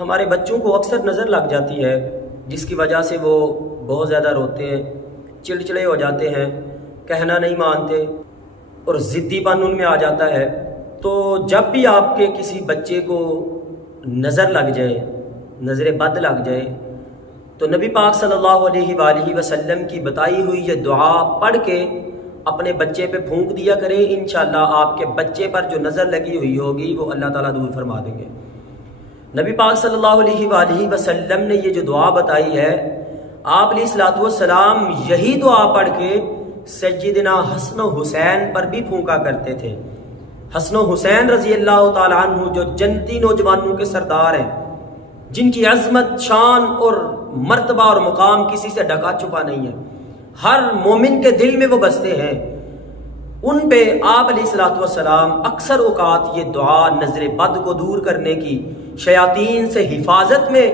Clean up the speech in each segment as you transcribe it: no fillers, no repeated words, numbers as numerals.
ہمارے بچوں کو اکثر نظر لگ جاتی ہے، جس کی وجہ سے وہ بہت زیادہ روتے ہیں، چڑچڑے ہو جاتے ہیں، کہنا نہیں مانتے اور ضدی پن ان میں آ جاتا ہے۔ تو جب بھی آپ کے کسی بچے کو نظر لگ جائے، نظر بد لگ جائے، تو نبی پاک صلی اللہ علیہ وآلہ وسلم کی بتائی ہوئی یہ دعا پڑھ کے اپنے بچے پہ پھونک دیا کریں، انشاءاللہ آپ کے بچے پر جو نظر لگی ہوئی ہوگی وہ اللہ تعالیٰ دور فرما دیں گے۔ نبی پاک صلی اللہ علیہ وآلہ وسلم نے یہ جو دعا بتائی ہے، آپ علیہ الصلوۃ والسلام یہی دعا پڑھ کے سیدنا حسن و حسین پر بھی پھونکا کرتے تھے۔ حسن و حسین رضی اللہ تعالیٰ عنہ جو جنتی نوجوانوں کے سردار ہیں، جن کی عظمت، شان اور مرتبہ اور مقام کسی سے ڈھکا چھپا نہیں ہے، ہر مومن کے دل میں وہ بستے ہیں، ان پہ آپ علیہ الصلوۃ والسلام اکثر اوقات یہ دعا نظر بد کو دور کرنے کی، شیاطین سے حفاظت میں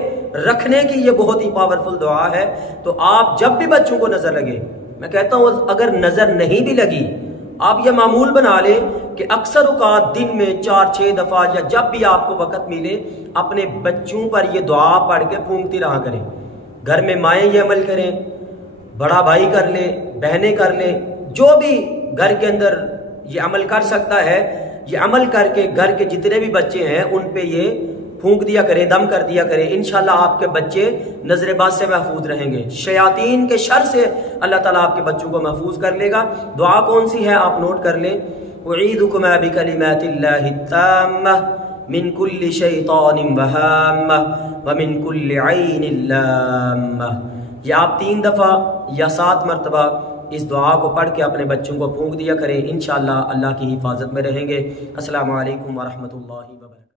رکھنے کی یہ بہت ہی پاورفل دعا ہے۔ تو آپ جب بھی بچوں کو نظر لگے، میں کہتا ہوں اگر نظر نہیں بھی لگی، آپ یہ معمول بنا لیں کہ اکثر اوقات دن میں 4-6 دفعہ یا جب بھی آپ کو وقت ملے اپنے بچوں پر یہ دعا پڑھ کے پھونکتی رہا کریں۔ گھر میں مائیں یہ عمل کریں، بڑا بھائی کر لے، بہنیں کر لیں، جو بھی گھر کے اندر یہ عمل کر سکتا ہے، یہ عمل کر کے گھر کے جتنے بھی بچے ہیں ان پہ یہ پھونک دیا کریں، دم کر دیا کریں، انشاءاللہ آپ کے بچے نظر بد سے محفوظ رہیں گے، شیاطین کے شر سے اللہ تعالیٰ آپ کے بچوں کو محفوظ کر لے گا۔ دعا کون سی ہے آپ نوٹ کر لیں، اعیذکما بکلمات اللہ التامہ من کل شیطان وہامہ ومن کل عین لامہ۔ یہ آپ 3 دفعہ یا 7 مرتبہ اس دعا کو پڑھ کے اپنے بچوں کو پھونک دیا کریں، انشاءاللہ اللہ کی حفاظت میں رہیں گے۔ السلام علیکم ورحمۃ اللہ وبرکاتہ۔